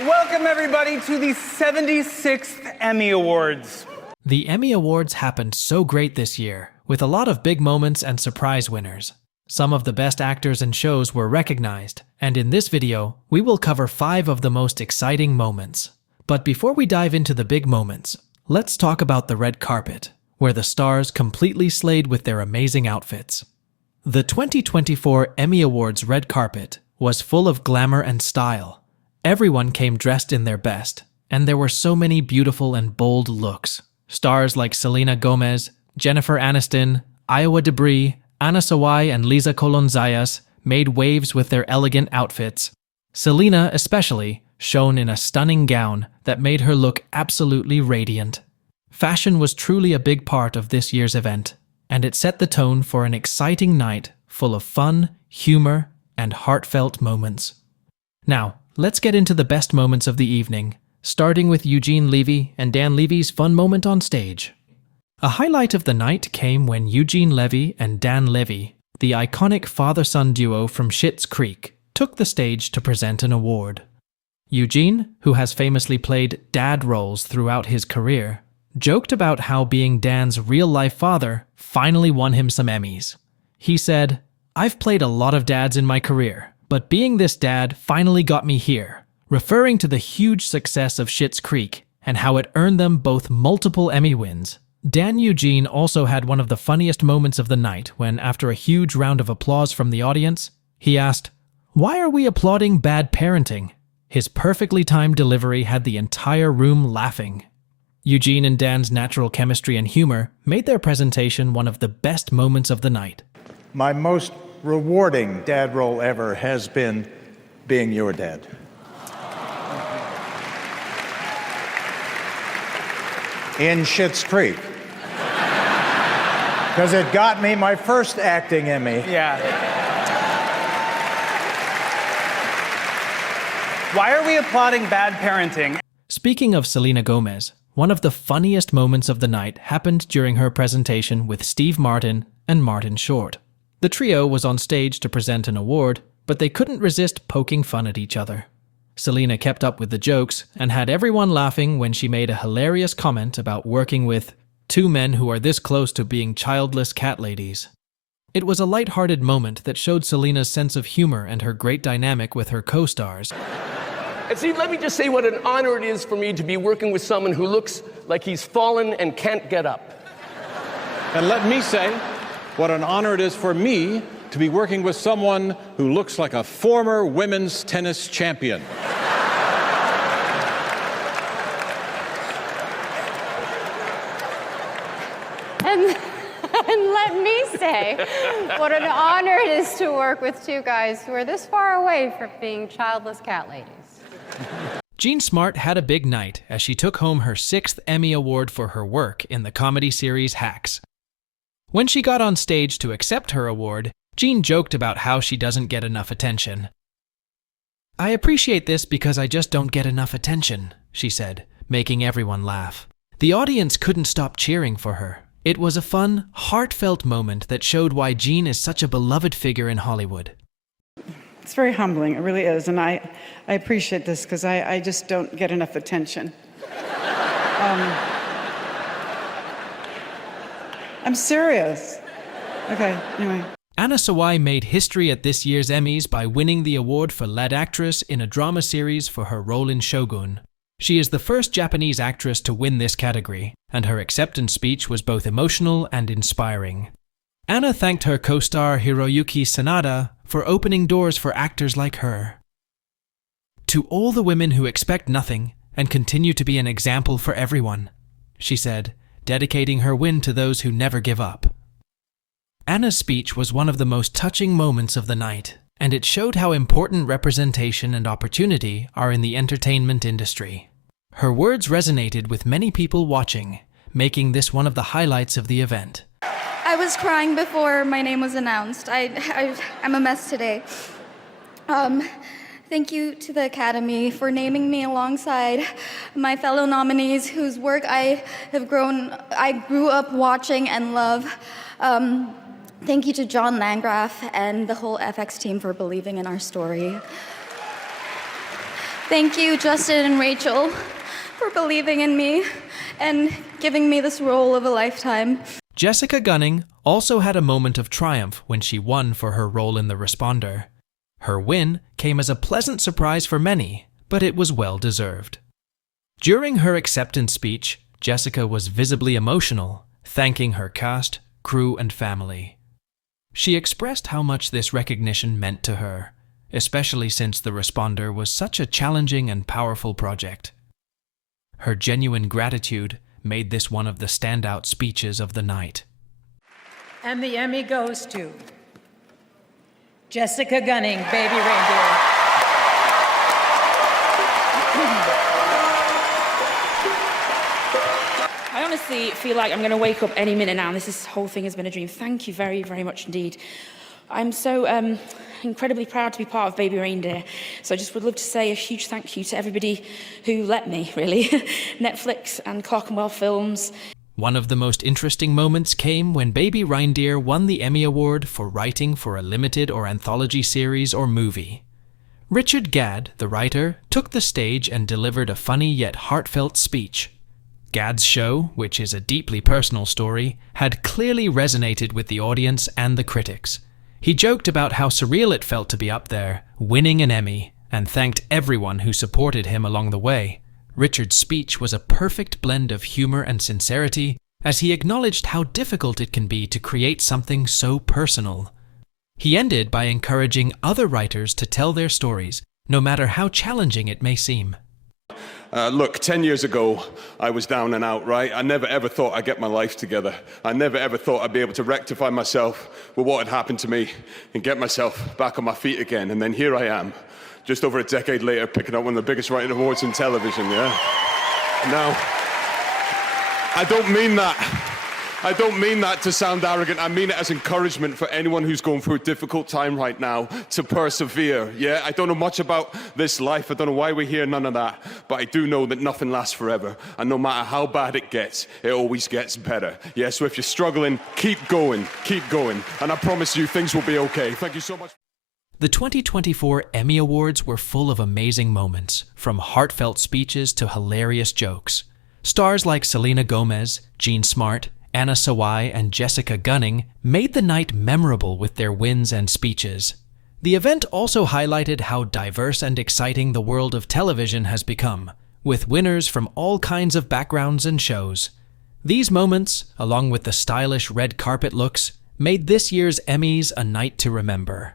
Welcome, everybody, to the 76th Emmy Awards. The Emmy Awards happened so great this year, with a lot of big moments and surprise winners. Some of the best actors and shows were recognized, and in this video, we will cover 5 of the most exciting moments. But before we dive into the big moments, let's talk about the red carpet, where the stars completely slayed with their amazing outfits. The 2024 Emmy Awards red carpet was full of glamour and style. Everyone came dressed in their best, and there were so many beautiful and bold looks. Stars like Selena Gomez, Jennifer Aniston, Iowa Debris, Anna Saii, and Liza Colon-Zayas made waves with their elegant outfits. Selena, especially, shone in a stunning gown that made her look absolutely radiant. Fashion was truly a big part of this year's event, and it set the tone for an exciting night full of fun, humor, and heartfelt moments. Now, let's get into the best moments of the evening, starting with Eugene Levy and Dan Levy's fun moment on stage. A highlight of the night came when Eugene Levy and Dan Levy, the iconic father-son duo from Schitt's Creek, took the stage to present an award. Eugene, who has famously played dad roles throughout his career, joked about how being Dan's real-life father finally won him some Emmys. He said, "I've played a lot of dads in my career, but being this dad finally got me here," referring to the huge success of Schitt's Creek and how it earned them both multiple Emmy wins. Dan Eugene also had one of the funniest moments of the night when, after a huge round of applause from the audience, he asked, "Why are we applauding bad parenting?" His perfectly timed delivery had the entire room laughing. Eugene and Dan's natural chemistry and humor made their presentation one of the best moments of the night. My most rewarding dad role ever has been being your dad. In Schitt's Creek. Because it got me my first acting Emmy. Yeah. Why are we applauding bad parenting? Speaking of Selena Gomez, one of the funniest moments of the night happened during her presentation with Steve Martin and Martin Short. The trio was on stage to present an award, but they couldn't resist poking fun at each other. Selena kept up with the jokes and had everyone laughing when she made a hilarious comment about working with 2 men who are this close to being childless cat ladies. It was a light-hearted moment that showed Selena's sense of humor and her great dynamic with her co-stars. And see, let me just say what an honor it is for me to be working with someone who looks like he's fallen and can't get up. And let me say what an honor it is for me to be working with someone who looks like a former women's tennis champion. And let me say what an honor it is to work with 2 guys who are this far away from being childless cat ladies. Jean Smart had a big night as she took home her 6th Emmy Award for her work in the comedy series Hacks. When she got on stage to accept her award, Jean joked about how she doesn't get enough attention. "I appreciate this because I just don't get enough attention," she said, making everyone laugh. The audience couldn't stop cheering for her. It was a fun, heartfelt moment that showed why Jean is such a beloved figure in Hollywood. It's very humbling, it really is, and I appreciate this because I just don't get enough attention. I'm serious. Okay, anyway. Anna Saii made history at this year's Emmys by winning the award for lead actress in a drama series for her role in Shogun. She is the first Japanese actress to win this category, and her acceptance speech was both emotional and inspiring. Anna thanked her co-star Hiroyuki Sanada for opening doors for actors like her. "To all the women who expect nothing and continue to be an example for everyone," she said, dedicating her win to those who never give up. Anna's speech was one of the most touching moments of the night, and it showed how important representation and opportunity are in the entertainment industry. Her words resonated with many people watching, making this one of the highlights of the event. I was crying before my name was announced. I'm a mess today. Thank you to the Academy for naming me alongside my fellow nominees whose work I grew up watching and love. Thank you to John Landgraf and the whole FX team for believing in our story. Thank you, Justin and Rachel, for believing in me and giving me this role of a lifetime. Jessica Gunning also had a moment of triumph when she won for her role in The Responder. Her win came as a pleasant surprise for many, but it was well deserved. During her acceptance speech, Jessica was visibly emotional, thanking her cast, crew, and family. She expressed how much this recognition meant to her, especially since The Responder was such a challenging and powerful project. Her genuine gratitude made this one of the standout speeches of the night. And the Emmy goes to Jessica Gunning, Baby Reindeer. I honestly feel like I'm going to wake up any minute now, and this whole thing has been a dream. Thank you very, very much indeed. I'm so incredibly proud to be part of Baby Reindeer. So I just would love to say a huge thank you to everybody who let me, really. Netflix and Clerkenwell Films. One of the most interesting moments came when Baby Reindeer won the Emmy Award for writing for a limited or anthology series or movie. Richard Gadd, the writer, took the stage and delivered a funny yet heartfelt speech. Gadd's show, which is a deeply personal story, had clearly resonated with the audience and the critics. He joked about how surreal it felt to be up there, winning an Emmy, and thanked everyone who supported him along the way. Richard's speech was a perfect blend of humor and sincerity, as he acknowledged how difficult it can be to create something so personal. He ended by encouraging other writers to tell their stories, no matter how challenging it may seem. Look, 10 years ago, I was down and out, right? I never ever thought I'd get my life together. I never ever thought I'd be able to rectify myself with what had happened to me and get myself back on my feet again. And then here I am, just over a decade later, picking up one of the biggest writing awards in television, yeah? Now, I don't mean that to sound arrogant. I mean it as encouragement for anyone who's going through a difficult time right now to persevere, yeah? I don't know much about this life. I don't know why we're here, none of that. But I do know that nothing lasts forever. And no matter how bad it gets, it always gets better. Yeah, so if you're struggling, keep going. And I promise you, things will be okay. Thank you so much. The 2024 Emmy Awards were full of amazing moments, from heartfelt speeches to hilarious jokes. Stars like Selena Gomez, Jean Smart, Anna Saii, and Jessica Gunning made the night memorable with their wins and speeches. The event also highlighted how diverse and exciting the world of television has become, with winners from all kinds of backgrounds and shows. These moments, along with the stylish red carpet looks, made this year's Emmys a night to remember.